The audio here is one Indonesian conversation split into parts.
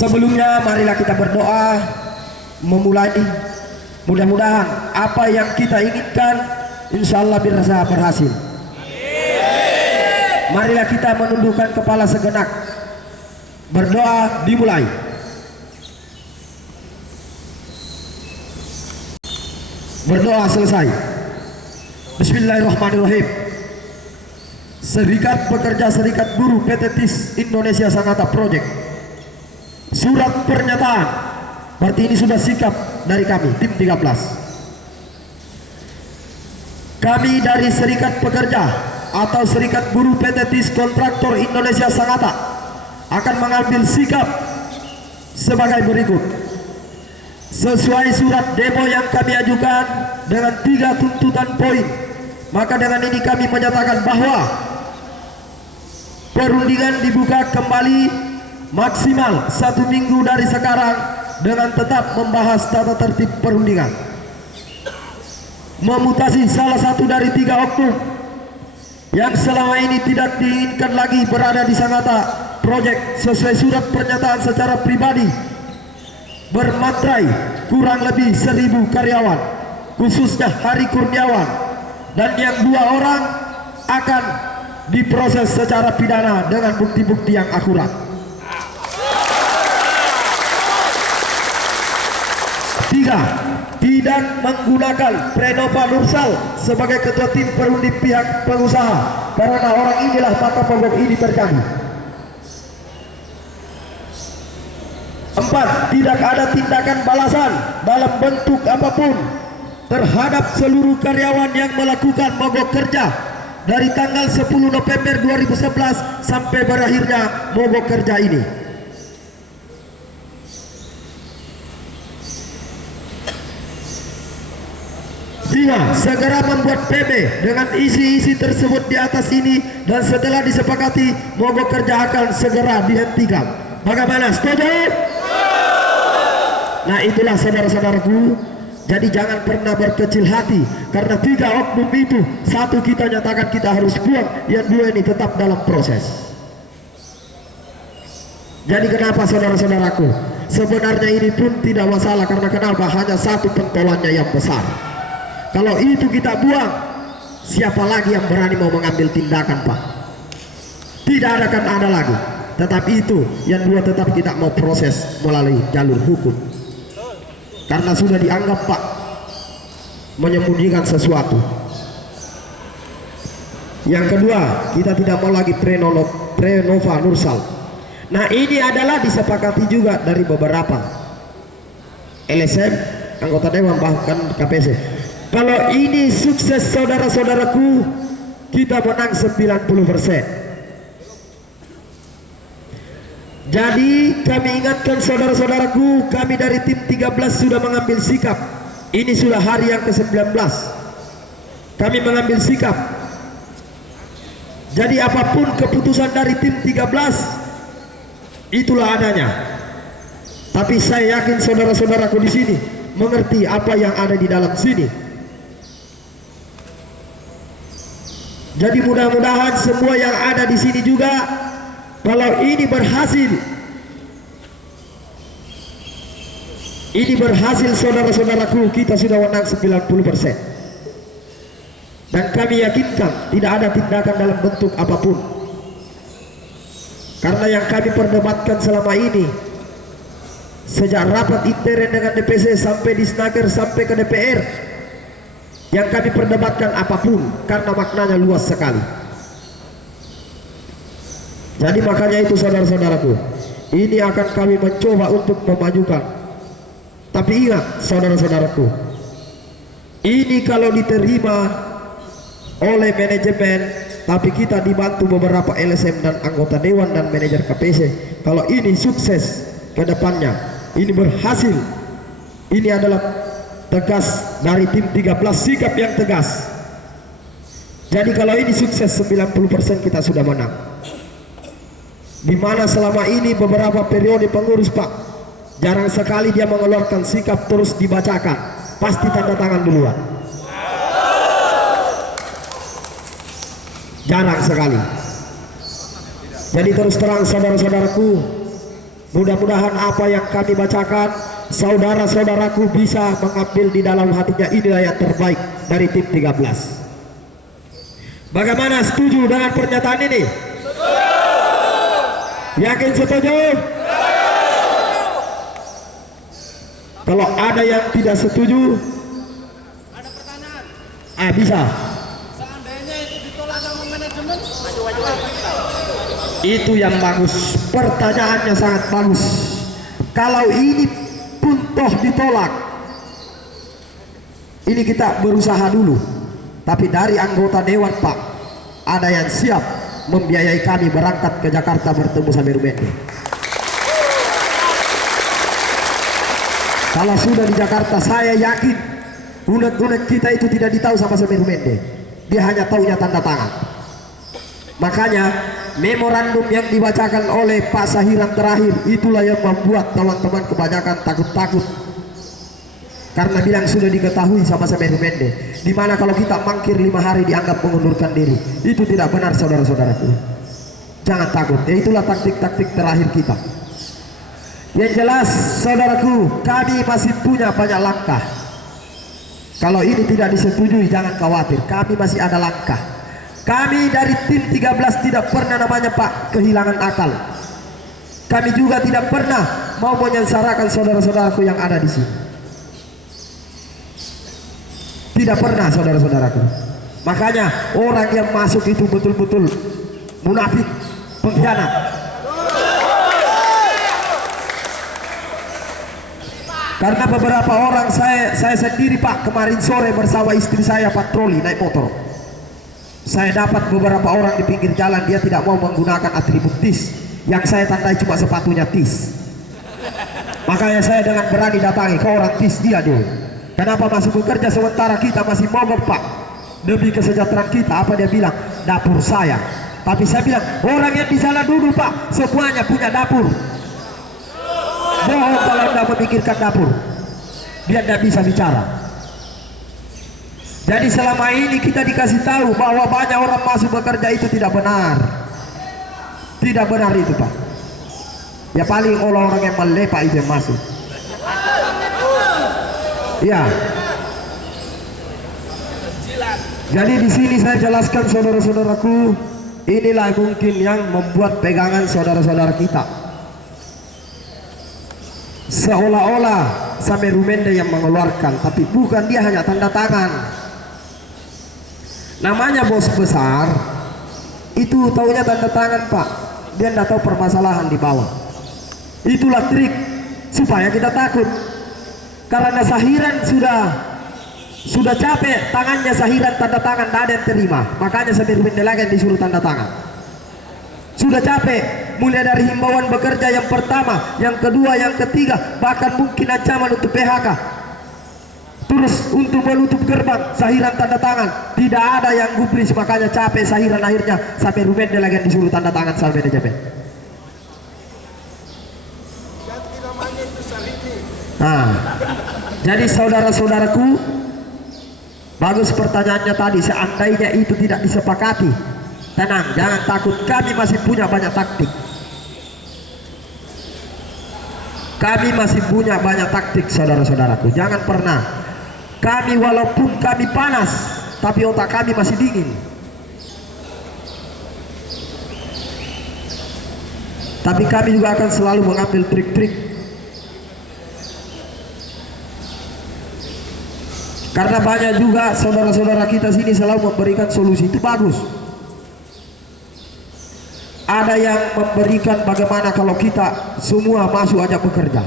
Sebelumnya marilah kita berdoa memulai. Mudah-mudahan apa yang kita inginkan insya Allah bisa berhasil. Marilah kita menundukkan kepala sejenak. Berdoa dimulai. Berdoa selesai. Bismillahirrahmanirrahim. Serikat Pekerja Serikat Buruh PT TIS Indonesia Sangatta Project. Surat pernyataan. Berarti ini sudah sikap dari kami tim 13. Kami dari Serikat Pekerja atau Serikat Buruh PT TIS Kontraktor Indonesia Sangatta akan mengambil sikap sebagai berikut. Sesuai surat demo yang kami ajukan dengan 3 tuntutan poin, maka dengan ini kami menyatakan bahwa perundingan dibuka kembali maksimal 1 minggu dari sekarang dengan tetap membahas tata tertib perundingan, memutasi salah satu dari 3 oknum yang selama ini tidak diinginkan lagi berada di Sangatta Project sesuai surat pernyataan secara pribadi, bermaterai kurang lebih 1000 karyawan, khususnya Hari Kurniawan, dan yang 2 orang akan diproses secara pidana dengan bukti-bukti yang akurat. 3. Tidak menggunakan Prenova Nursal sebagai ketua tim perundi pihak pengusaha, karena orang inilah maka pokok ini terjadi. 4. Tidak ada tindakan balasan dalam bentuk apapun terhadap seluruh karyawan yang melakukan mogok kerja dari tanggal 10 November 2011 sampai berakhirnya mogok kerja ini. 5. Segera membuat PB dengan isi-isi tersebut di atas ini, dan setelah disepakati mogok kerja akan segera dihentikan. Bagaimana? Setuju? Nah, itulah saudara-saudaraku. Jadi jangan pernah berkecil hati, karena 3 oknum itu, 1 kita nyatakan kita harus buang, yang 2 ini tetap dalam proses. Jadi kenapa saudara-saudaraku? Sebenarnya ini pun tidak masalah, karena kenapa? Hanya 1 pentolannya yang besar. Kalau itu kita buang, siapa lagi yang berani mau mengambil tindakan, Pak? Tidak akan ada lagi. Tetapi itu yang 2 tetap tidak mau proses melalui jalur hukum, karena sudah dianggap, Pak, menyembunyikan sesuatu. Yang kedua, kita tidak mau lagi Prenova Nursal. Nah, ini adalah disepakati juga dari beberapa LSM, anggota dewan, bahkan KPC. Kalau ini sukses saudara-saudaraku, kita menang 90%. Jadi kami ingatkan saudara-saudaraku, kami dari tim 13 sudah mengambil sikap. Ini sudah hari yang ke-19 kami mengambil sikap. Jadi apapun keputusan dari tim 13, itulah adanya. Tapi saya yakin saudara-saudaraku di sini mengerti apa yang ada di dalam sini. Jadi mudah-mudahan semua yang ada di sini juga, kalau ini berhasil saudara-saudaraku, kita sudah menang 90%. Dan kami yakinkan tidak ada tindakan dalam bentuk apapun, karena yang kami perdebatkan selama ini, sejak rapat intern dengan DPC sampai di Snaker sampai ke DPR, yang kami perdebatkan apapun, karena maknanya luas sekali. Jadi makanya itu saudara-saudaraku, ini akan kami mencoba untuk memajukan. Tapi ingat saudara-saudaraku, ini kalau diterima oleh manajemen, tapi kita dibantu beberapa LSM dan anggota dewan dan manajer KPC, kalau ini sukses ke depannya, ini berhasil, ini adalah tegas dari tim 13, sikap yang tegas. Jadi kalau ini sukses 90% kita sudah menang. Dimana selama ini beberapa periode pengurus, Pak, jarang sekali dia mengeluarkan sikap terus dibacakan, pasti tanda tangan duluan. Jarang sekali. Jadi terus terang saudara-saudaraku, Mudah-mudahan apa yang kami bacakan saudara-saudaraku bisa mengambil di dalam hatinya, inilah yang terbaik dari tim 13. Bagaimana, setuju dengan pernyataan ini? Yakin setuju? Kalau ada yang tidak setuju, ada pertanyaan. Bisa. Seandainya itu ditolak sama manajemen, Itu yang bagus. Pertanyaannya sangat bagus. Kalau ini pun toh ditolak, ini kita berusaha dulu. Tapi dari anggota dewan Pak, ada yang siap membiayai kami berangkat ke Jakarta bertemu Sameru Mende. Kalau sudah di Jakarta, saya yakin unek-unek kita itu tidak ditahu sama Sameru Mende. Dia hanya taunya tanda tangan. Makanya memorandum yang dibacakan oleh Pak Sahiran terakhir itulah yang membuat teman-teman kebanyakan takut-takut, karena bilang sudah diketahui sama Sameru Mende. Dimana kalau kita mangkir 5 hari dianggap mengundurkan diri. Itu tidak benar saudara-saudaraku. Jangan takut, itulah taktik-taktik terakhir kita. Yang jelas saudaraku, kami masih punya banyak langkah. Kalau ini tidak disetujui jangan khawatir, kami masih ada langkah. Kami dari tim 13 tidak pernah namanya Pak kehilangan akal. Kami juga tidak pernah mau menyengsarakan saudara-saudaraku yang ada di sini. Tidak pernah saudara-saudaraku. Makanya orang yang masuk itu betul-betul munafik, pengkhianat. Karena beberapa orang, saya sendiri Pak kemarin sore bersama istri saya patroli naik motor. Saya dapat beberapa orang di pinggir jalan, dia tidak mau menggunakan atribut TIS. Yang saya tandai cuma sepatunya TIS. Makanya saya dengan berani datangi ke orang TIS dia. Kenapa masuk bekerja sementara kita masih mogok Pak? Demi kesejahteraan kita. Apa dia bilang? Dapur saya. Tapi saya bilang orang yang di sana dulu Pak semuanya punya dapur. Bohong kalau Anda memikirkan dapur, dia tidak bisa bicara. Jadi selama ini kita dikasih tahu bahwa banyak orang masuk bekerja itu tidak benar. Tidak benar itu Pak. Ya paling orang-orang yang melepak itu yang masuk. Ya. Jadi di sini saya jelaskan saudara-saudaraku, inilah mungkin yang membuat pegangan saudara-saudara kita. Seolah-olah Sameru Mende yang mengeluarkan, tapi bukan, dia hanya tanda tangan. Namanya bos besar itu taunya tanda tangan Pak, dia tidak tahu permasalahan di bawah. Itulah trik supaya kita takut. Karena Sahiran sudah capek tangannya, Sahiran tanda tangan tidak ada yang terima, makanya Sameru Mende lagi yang disuruh tanda tangan. Sudah capek, mulai dari himbauan bekerja yang pertama, yang kedua, yang ketiga, bahkan mungkin ancaman untuk PHK. Terus untuk menutup gerbang, Sahiran tanda tangan, tidak ada yang gubris, makanya capek Sahiran, akhirnya Sameru Mende lagi yang disuruh tanda tangan sampai manajemen. Nah, jadi saudara-saudaraku, bagus pertanyaannya tadi. Seandainya itu tidak disepakati, tenang, jangan takut, kami masih punya banyak taktik. Kami masih punya banyak taktik saudara-saudaraku. Jangan pernah, kami walaupun kami panas, tapi otak kami masih dingin. Tapi kami juga akan selalu mengambil trik-trik. Karena banyak juga saudara-saudara kita sini selalu memberikan solusi, itu bagus. Ada yang memberikan bagaimana kalau kita semua masuk aja bekerja,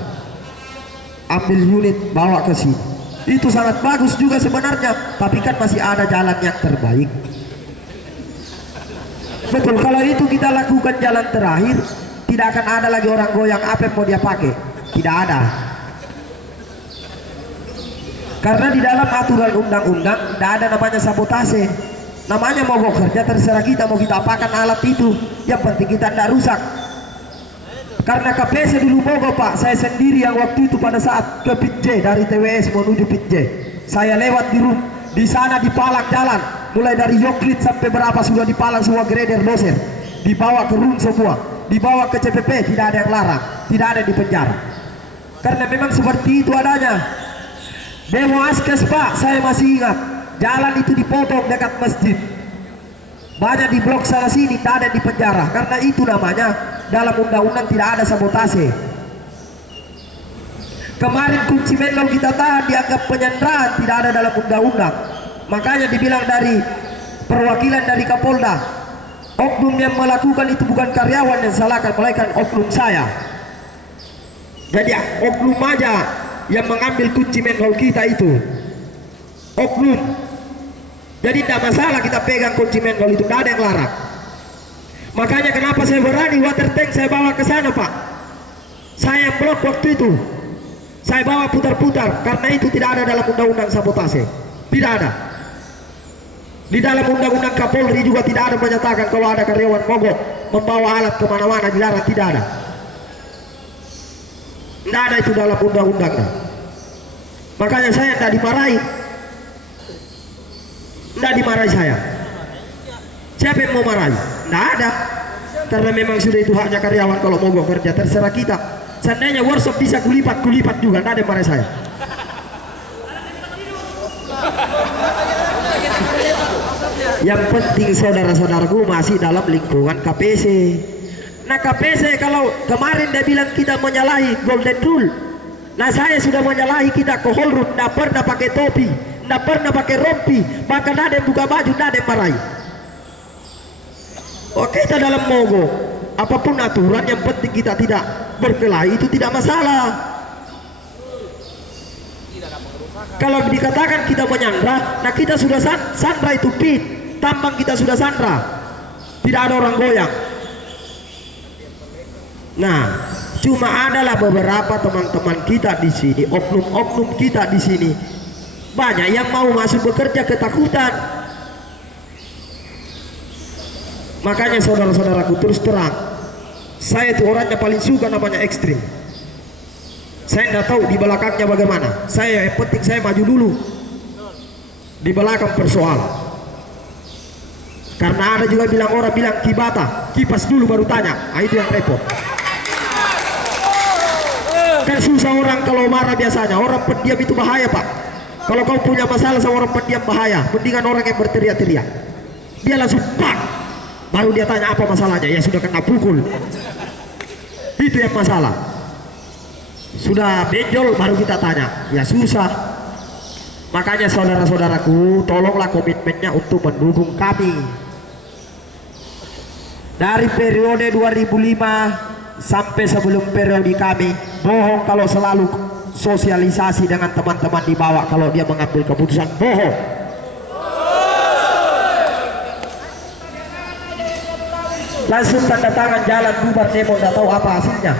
ambil unit bawa ke sini, itu sangat bagus juga sebenarnya. Tapi kan masih ada jalan yang terbaik. Betul, kalau itu kita lakukan jalan terakhir, tidak akan ada lagi orang goyang apa yang mau dia pakai, tidak ada. Karena di dalam aturan undang-undang tidak ada namanya sabotase. Namanya mau kerja terserah kita, mau kita apakan alat itu, yang penting kita tidak rusak. Karena KPC dulu mogok Pak, saya sendiri yang waktu itu pada saat ke Pit J dari TWS menuju Pit J, saya lewat di room, di sana dipalang jalan, mulai dari Yoklit sampai berapa sudah dipalang semua grader doser, dibawa ke room semua. dibawa ke CPP, tidak ada yang larang, tidak ada di penjara. Karena memang seperti itu adanya. Demo Askes Pak, saya masih ingat, jalan itu dipotong dekat masjid. Banyak di blok sana sini, tidak ada di penjara. Karena itu namanya dalam undang-undang tidak ada sabotase. Kemarin kunci mental kita tahan dianggap penyanderaan, tidak ada dalam undang-undang. Makanya dibilang dari perwakilan dari Kapolda, oknum yang melakukan itu bukan karyawan yang salahkan, melainkan oknum saya. Jadi oknum aja yang mengambil kunci mental kita itu, oknum. Jadi tidak masalah kita pegang kunci mental itu, tidak ada yang larang. Makanya kenapa saya berani water tank saya bawa ke sana Pak. Saya blok waktu itu, saya bawa putar-putar, karena itu tidak ada dalam undang-undang sabotase. Tidak ada. Di dalam undang-undang Kapolri juga tidak ada menyatakan kalau ada karyawan mogok membawa alat kemana-mana, dilarang, tidak ada. Tidak ada itu dalam undang-undangnya. Makanya saya tidak dimarahi. Tidak dimarahi saya. Siapa yang mau marahi? Tidak ada. Karena memang sudah itu haknya karyawan kalau mogok kerja, terserah kita. Seandainya workshop bisa kulipat juga, tidak ada yang marahi saya. Yang penting saudara-saudaraku masih dalam lingkungan KPC. Nah KPC kalau kemarin dia bilang kita menyalahi golden rule, nah saya sudah menyalahi kita ke hall room, tidak pernah pakai topi, tidak pernah pakai rompi, bahkan ada yang buka baju, tidak ada yang marahi. Oke, kita dalam mogok, apapun aturan yang penting kita tidak berkelahi, itu tidak masalah. Kalau dikatakan kita menyandra, nah kita sudah sandra itu pit, tambang kita sudah sandra, tidak ada orang goyang. Nah, cuma adalah beberapa teman-teman kita di sini, oknum-oknum kita di sini, banyak yang mau masuk bekerja ketakutan. Makanya saudara-saudaraku terus terang, saya itu orangnya paling suka namanya ekstrim. Saya tidak tahu di belakangnya bagaimana. Saya yang penting saya maju dulu di belakang persoalan. Karena ada juga orang bilang kibata, kipas dulu baru tanya. Nah, itu yang repot. Kan susah orang kalau marah biasanya. Orang pendiam itu bahaya Pak. Kalau kau punya masalah sama orang pendiam bahaya. Mendingan orang yang berteriak-teriak. Dia langsung pak, baru dia tanya apa masalahnya. Ya sudah kena pukul. Itu yang masalah. Sudah benjol baru kita tanya. Ya susah. Makanya saudara-saudaraku, tolonglah komitmennya untuk mendukung kami. Dari periode 2005 sampai sebelum periode kami, bohong kalau selalu sosialisasi dengan teman-teman di bawah kalau dia mengambil keputusan, bohong. Langsung tanda tangan jalan bubar demo, tidak tahu apa hasilnya.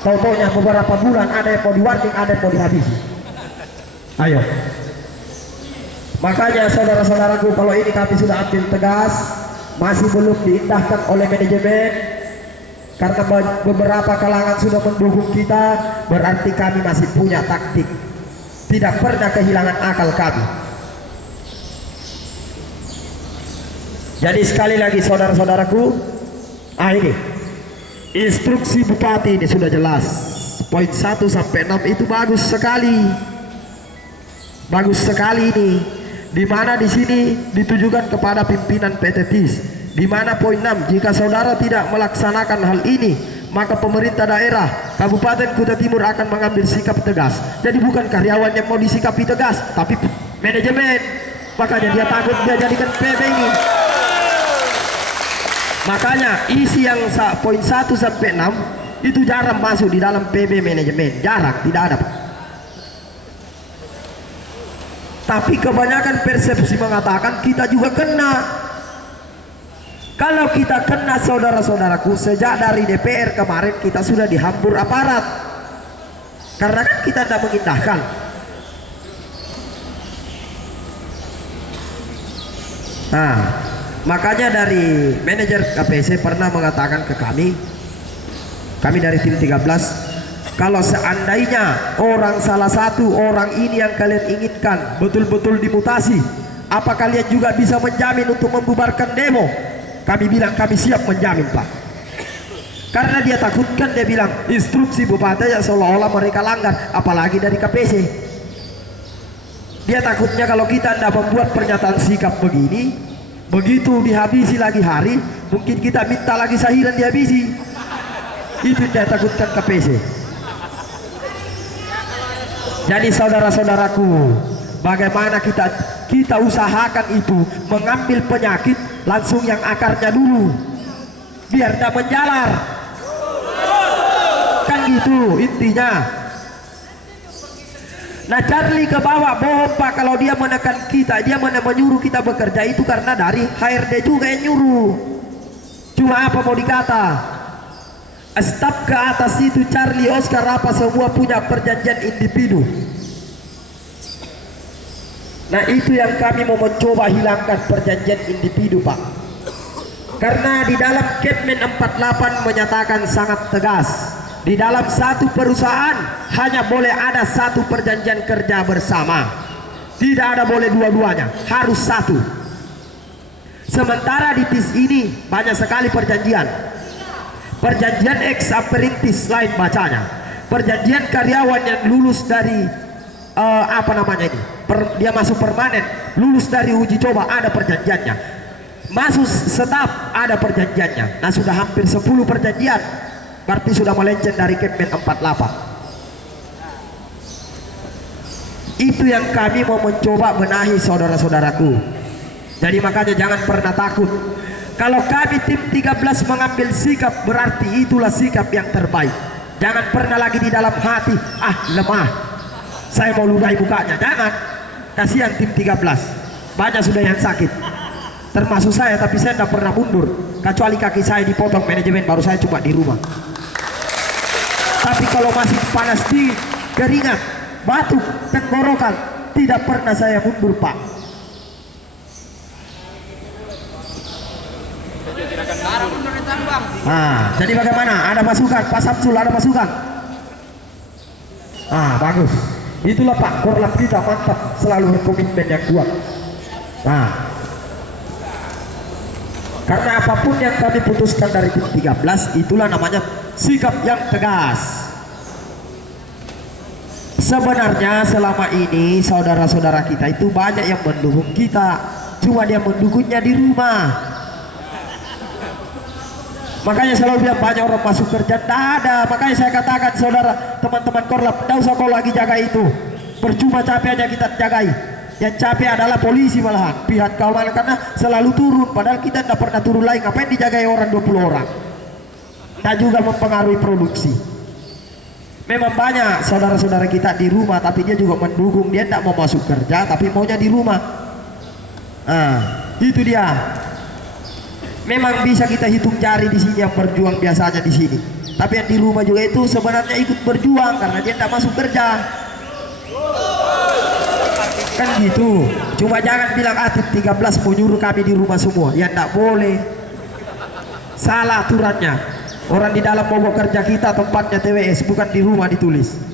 Tahu-taunya beberapa bulan ada yang mau di-warning, ada yang mau dihabisi. Ayo. Makanya saudara-saudaraku, kalau ini kami sudah ambil tegas, masih belum diindahkan oleh manajemen, karena beberapa kalangan sudah mendukung kita, berarti kami masih punya taktik. Tidak pernah kehilangan akal kami. Jadi sekali lagi saudara-saudaraku, ini instruksi bupati ini sudah jelas. Poin 1 sampai 6 itu bagus sekali. Bagus sekali ini. Di mana di sini ditujukan kepada pimpinan PT TIS. Di mana poin 6, jika saudara tidak melaksanakan hal ini, maka pemerintah daerah Kabupaten Kuta Timur akan mengambil sikap tegas. Jadi bukan karyawan yang mau disikapi tegas, tapi manajemen. Makanya dia takut dia jadikan PB ini. Makanya isi yang poin 1 sampai 6 itu jarang masuk di dalam PB manajemen, jarang, tidak ada. Tapi kebanyakan persepsi mengatakan kita juga kena. Kalau kita kena saudara-saudaraku, sejak dari DPR kemarin kita sudah dihambur aparat. Karena kan kita tidak mengindahkan. Nah, makanya dari manajer KPC pernah mengatakan ke kami dari tim 13, kalau seandainya salah satu orang ini yang kalian inginkan betul-betul dimutasi, apa kalian juga bisa menjamin untuk membubarkan demo? Kami bilang kami siap menjamin Pak. Karena dia takutkan, dia bilang instruksi bupati ya seolah-olah mereka langgar, apalagi dari KPC. Dia takutnya kalau kita tidak membuat pernyataan sikap begini, begitu dihabisi lagi hari, mungkin kita minta lagi sahiran dihabisi. Itu dia takutkan KPC. Jadi saudara-saudaraku, bagaimana kita usahakan itu mengambil penyakit langsung yang akarnya dulu, biar tidak menjalar. Kan gitu intinya. Nah Charlie ke bawah bohong Pak, kalau dia menekan kita, dia menyuruh kita bekerja itu karena dari HRD juga yang nyuruh. Cuma apa mau dikata, staf ke atas itu Charlie, Oscar apa semua punya perjanjian individu. Nah itu yang kami mau mencoba hilangkan, perjanjian individu Pak. Karena di dalam Kepmen 48 menyatakan sangat tegas, di dalam satu perusahaan hanya boleh ada satu perjanjian kerja bersama, tidak ada boleh dua-duanya, harus satu. Sementara di TIS ini banyak sekali perjanjian. Perjanjian ex apprentice lain bacanya, perjanjian karyawan yang lulus dari apa namanya ini, dia masuk permanen, lulus dari uji coba ada perjanjiannya, masuk staf ada perjanjiannya. Nah sudah hampir 10 perjanjian, berarti sudah melenceng dari Kepmen 48. Itu yang kami mau mencoba benahi saudara-saudaraku. Jadi makanya jangan pernah takut. Kalau kami tim 13 mengambil sikap, berarti itulah sikap yang terbaik. Jangan pernah lagi di dalam hati, lemah, saya mau ludahi mukanya. Jangan, kasihan tim 13, banyak sudah yang sakit, termasuk saya. Tapi saya tidak pernah mundur, kecuali kaki saya dipotong manajemen, baru saya cuma di rumah. Tapi kalau masih panas dingin, keringat, batuk, tenggorokan, tidak pernah saya mundur Pak. Jadi bagaimana? Ada masukan Pak Samsul, ada masukan? Bagus. Itulah Pak, Korlap kita mantap, selalu berkomitmen yang kuat. Karena apapun yang kami putuskan dari tim 13, itulah namanya sikap yang tegas. Sebenarnya selama ini saudara-saudara kita itu banyak yang mendukung kita, cuma dia mendukungnya di rumah. Makanya selalu bilang banyak orang masuk kerja, tidak ada. Makanya saya katakan saudara, teman-teman Korlap, tidak usah kau lagi jaga itu, percuma, capek aja kita jagai. Yang capek adalah polisi malahan, pihak keamanan, karena selalu turun, padahal kita tidak pernah turun lagi. Ngapain dijagai orang 20 orang? Dan juga mempengaruhi produksi. Memang banyak saudara-saudara kita di rumah, tapi dia juga mendukung, dia tidak mau masuk kerja tapi maunya di rumah. Itu dia. Memang bisa kita hitung jari di sini yang berjuang biasanya di sini, tapi yang di rumah juga itu sebenarnya ikut berjuang karena dia tidak masuk kerja. Kan gitu. Cuma jangan bilang tim 13 mau nyuruh kami di rumah semua, ya tidak boleh. Salah aturannya. Orang di dalam mau kerja kita tempatnya TWS, bukan di rumah ditulis.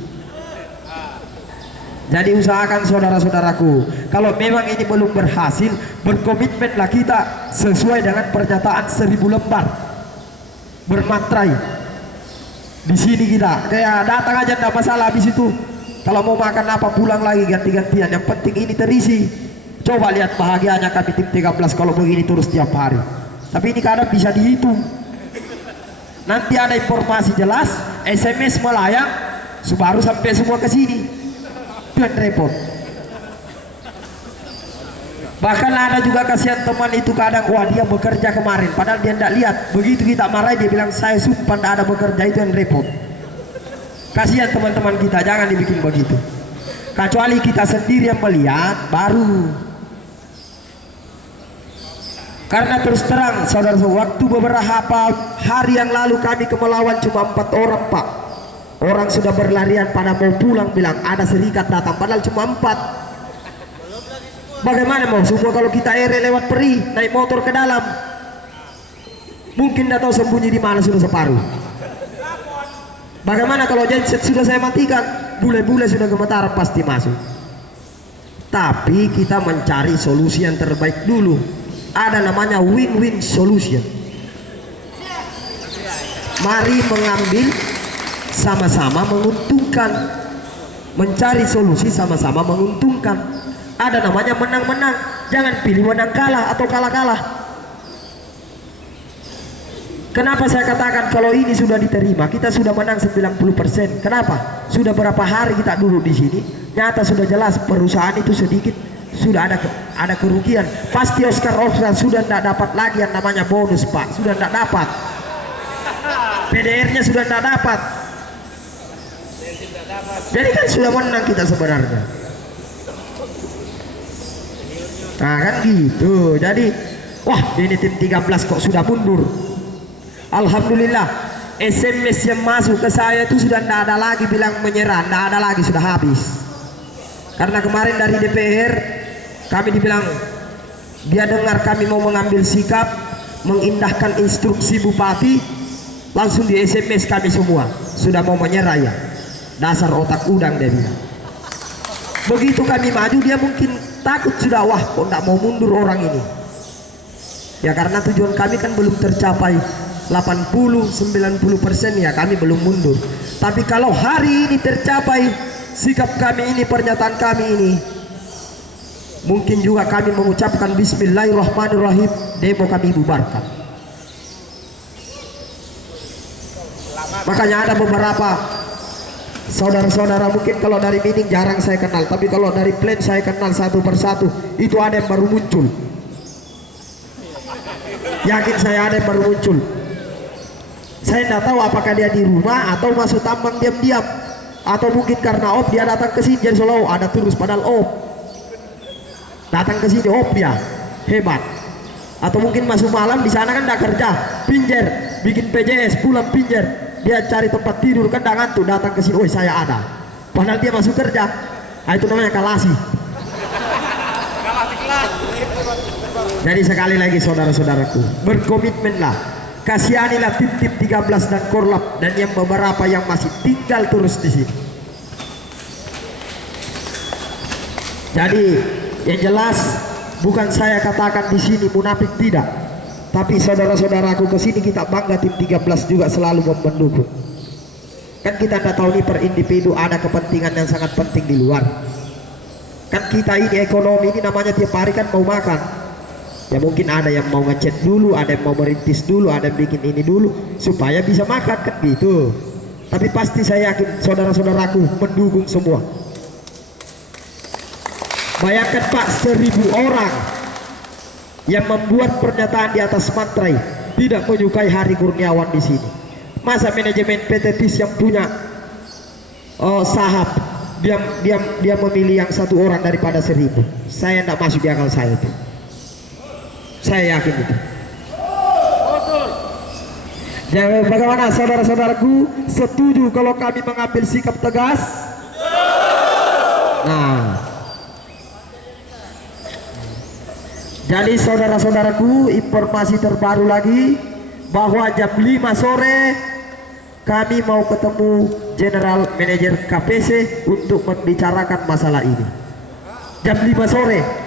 Jadi usahakan saudara-saudaraku, kalau memang ini belum berhasil, berkomitmenlah kita sesuai dengan pernyataan 1000 lembar bermatrai. Di sini kita kayak datang aja tidak masalah, habis itu kalau mau makan apa pulang lagi ganti-gantian, yang penting ini terisi. Coba lihat bahagianya kami tim 13 kalau begini terus tiap hari. Tapi ini kadang bisa dihitung. Nanti ada informasi jelas, SMS melayang, baru sampai semua ke sini. Dan repot. Bahkan ada juga kasihan teman itu kadang, wah dia bekerja kemarin, padahal dia tidak lihat. Begitu kita marah dia bilang saya sumpah tidak ada bekerja, itu yang repot. Kasihan teman-teman kita, jangan dibikin begitu. Kecuali kita sendiri yang melihat, baru. Karena terus terang saudara-saudara, waktu beberapa hari yang lalu kami ke Melawan cuma 4 orang Pak. Orang sudah berlarian pada mau pulang, bilang ada serikat datang, padahal cuma 4. Bagaimana mau semua kalau kita lewat peri, naik motor ke dalam, mungkin tidak tahu sembunyi di mana sudah separuh. Bagaimana kalau genset sudah saya matikan, bule-bule sudah gemetaran pasti masuk. Tapi kita mencari solusi yang terbaik dulu. Ada namanya win-win solution. Mari mengambil sama-sama menguntungkan, mencari solusi sama-sama menguntungkan. Ada namanya menang-menang, jangan pilih menang kalah atau kalah-kalah. Kenapa saya katakan kalau ini sudah diterima, kita sudah menang 90%. Kenapa? Sudah berapa hari kita duduk di sini, nyata sudah jelas perusahaan itu sedikit sudah ada kerugian. Pasti Oscar sudah tidak dapat lagi yang namanya bonus, Pak. Sudah tidak dapat. PDR-nya sudah tidak dapat. Jadi kan sudah menang kita sebenarnya. Nah kan gitu. Jadi wah, ini tim 13 kok sudah mundur. Alhamdulillah, SMS yang masuk ke saya itu sudah tidak ada lagi bilang menyerah, tidak ada lagi, sudah habis. Karena kemarin dari DPR kami dibilang dia dengar kami mau mengambil sikap mengindahkan instruksi bupati, langsung di SMS kami semua sudah mau menyerah ya. Dasar otak udang, dia bilang. Begitu kami maju, dia mungkin takut sudah, wah kok tidak mau mundur orang ini. Ya karena tujuan kami kan belum tercapai 80-90% ya, kami belum mundur. Tapi kalau hari ini tercapai sikap kami ini, pernyataan kami ini, mungkin juga kami mengucapkan Bismillahirrahmanirrahim, demo kami bubarkan. Makanya ada beberapa saudara-saudara mungkin kalau dari meeting jarang saya kenal, tapi kalau dari plan saya kenal satu persatu. Itu ada yang baru muncul, yakin saya ada yang baru muncul. Saya tidak tahu apakah dia di rumah atau masuk tambang diam-diam, atau mungkin karena off dia datang ke sini jadi selalu ada terus padahal off. Datang ke sini off dia hebat. Atau mungkin masuk malam di sana kan tidak kerja, pinjer, bikin PJS, pulang pinjer, dia cari tempat tidur kan tidak ngantuk, datang ke sini, oh saya ada. Padahal dia masuk kerja. Nah, itu namanya kalasi. Jadi sekali lagi saudara-saudaraku, berkomitmenlah. Kasihanilah tim-tim 13 dan Korlap dan yang beberapa yang masih tinggal terus di sini. Jadi yang jelas bukan saya katakan di sini munafik, tidak. Tapi saudara-saudaraku, ke sini kita bangga tim 13 juga selalu mendukung. Kan kita tidak tahu nih per individu ada kepentingan yang sangat penting di luar. Kan kita ini ekonomi ini namanya tiap hari kan mau makan. Ya mungkin ada yang mau ngechat dulu, ada yang mau merintis dulu, ada yang bikin ini dulu supaya bisa makan kan gitu. Tapi pasti saya yakin saudara-saudaraku mendukung semua. Bayangkan Pak, 1000 orang yang membuat pernyataan di atas materai tidak menyukai Hari Kurniawan di sini. Masa manajemen PT TIS yang punya sahab dia memilih yang satu orang daripada 1000? Saya tidak masuk di akal saya itu. Saya yakin itu. Jangan, bagaimana saudara-saudaraku, setuju kalau kami mengambil sikap tegas? Nah, jadi saudara-saudaraku, informasi terbaru lagi bahwa jam 5 sore kami mau ketemu General Manager KPC untuk membicarakan masalah ini. Jam 5 sore.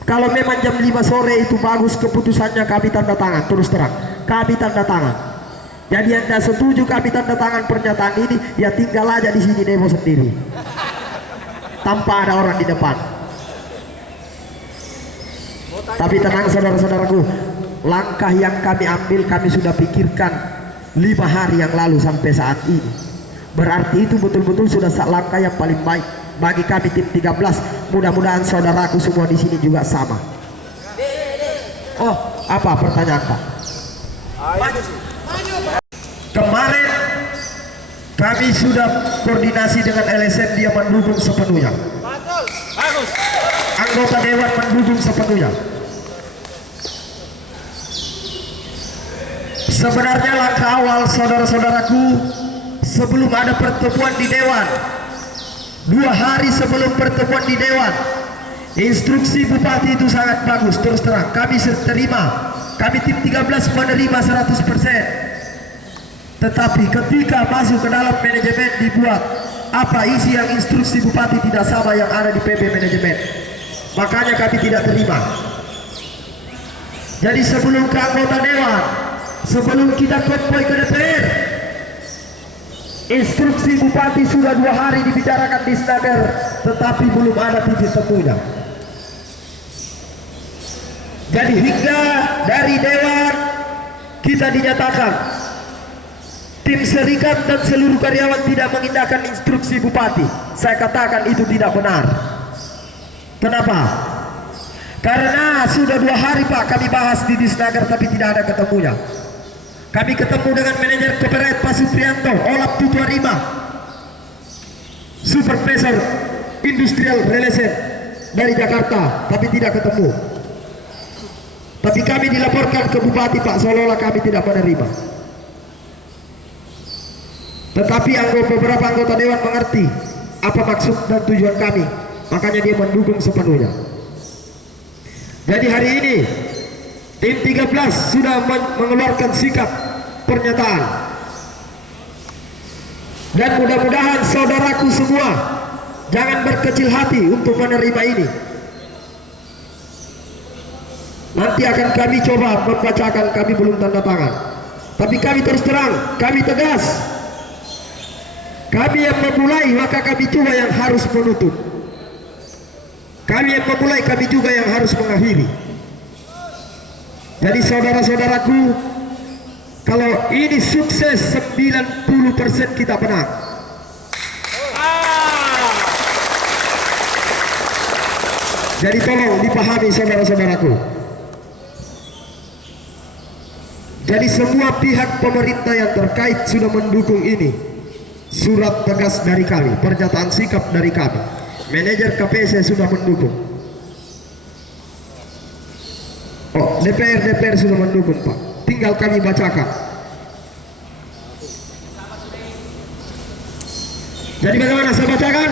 Kalau memang jam 5 sore itu bagus keputusannya, kami tanda tangan, terus terang kami tanda tangan. Jadi yang tidak setuju kami tanda tangan pernyataan ini, ya tinggal aja di sini demo sendiri tanpa ada orang di depan. Tapi tenang saudara-saudaraku, langkah yang kami ambil kami sudah pikirkan 5 hari yang lalu sampai saat ini. Berarti itu betul-betul sudah langkah yang paling baik bagi kami tim 13. Mudah-mudahan saudaraku semua di sini juga sama. Oh, apa pertanyaan Pak? Kemarin kami sudah koordinasi dengan LSM, dia mendukung sepenuhnya. Anggota dewan mendukung sepenuhnya. Sebenarnya langkah awal saudara-saudaraku, sebelum ada pertemuan di dewan, 2 hari sebelum pertemuan di dewan, instruksi bupati itu sangat bagus. Terus terang kami terima, kami tim 13 menerima 100%. Tetapi ketika masuk ke dalam manajemen dibuat apa isi yang instruksi bupati tidak sama yang ada di PP manajemen, makanya kami tidak terima. Jadi sebelum ke anggota dewan sebelum kita konvoy ke DPR, instruksi Bupati sudah 2 hari dibicarakan di Snaker, tetapi belum ada titik temunya. Jadi hingga dari Dewan kita dinyatakan tim serikat dan seluruh karyawan tidak mengindahkan instruksi Bupati. Saya katakan itu tidak benar. Kenapa? Karena sudah 2 hari Pak kami bahas di Disnaker tapi tidak ada ketemunya. Kami ketemu dengan manajer Kooperatif Pak Suprianto, Olap Tutuarima, Supervisor Industrial Relation dari Jakarta, tapi tidak ketemu. Tapi kami dilaporkan ke Bupati Pak, seolah-olah kami tidak menerima. Tetapi beberapa anggota Dewan mengerti apa maksud dan tujuan kami, makanya dia mendukung sepenuhnya. Jadi hari ini tim 13 sudah mengeluarkan sikap pernyataan, dan mudah-mudahan saudaraku semua jangan berkecil hati untuk menerima ini. Nanti akan kami coba membacakan, kami belum tanda tangan, tapi kami terus terang, kami tegas. Kami yang memulai, maka kami juga yang harus menutup. Kami yang memulai, kami juga yang harus mengakhiri. Jadi saudara-saudaraku, kalau ini sukses 90% kita menang. Jadi tolong dipahami saudara-saudaraku. Jadi semua pihak pemerintah yang terkait sudah mendukung ini. Surat tegas dari kami, pernyataan sikap dari kami. Manajer KPC sudah mendukung. Oh, DPR sudah mendukung Pak. Tinggal kami bacakan. Jadi bagaimana saya bacakan?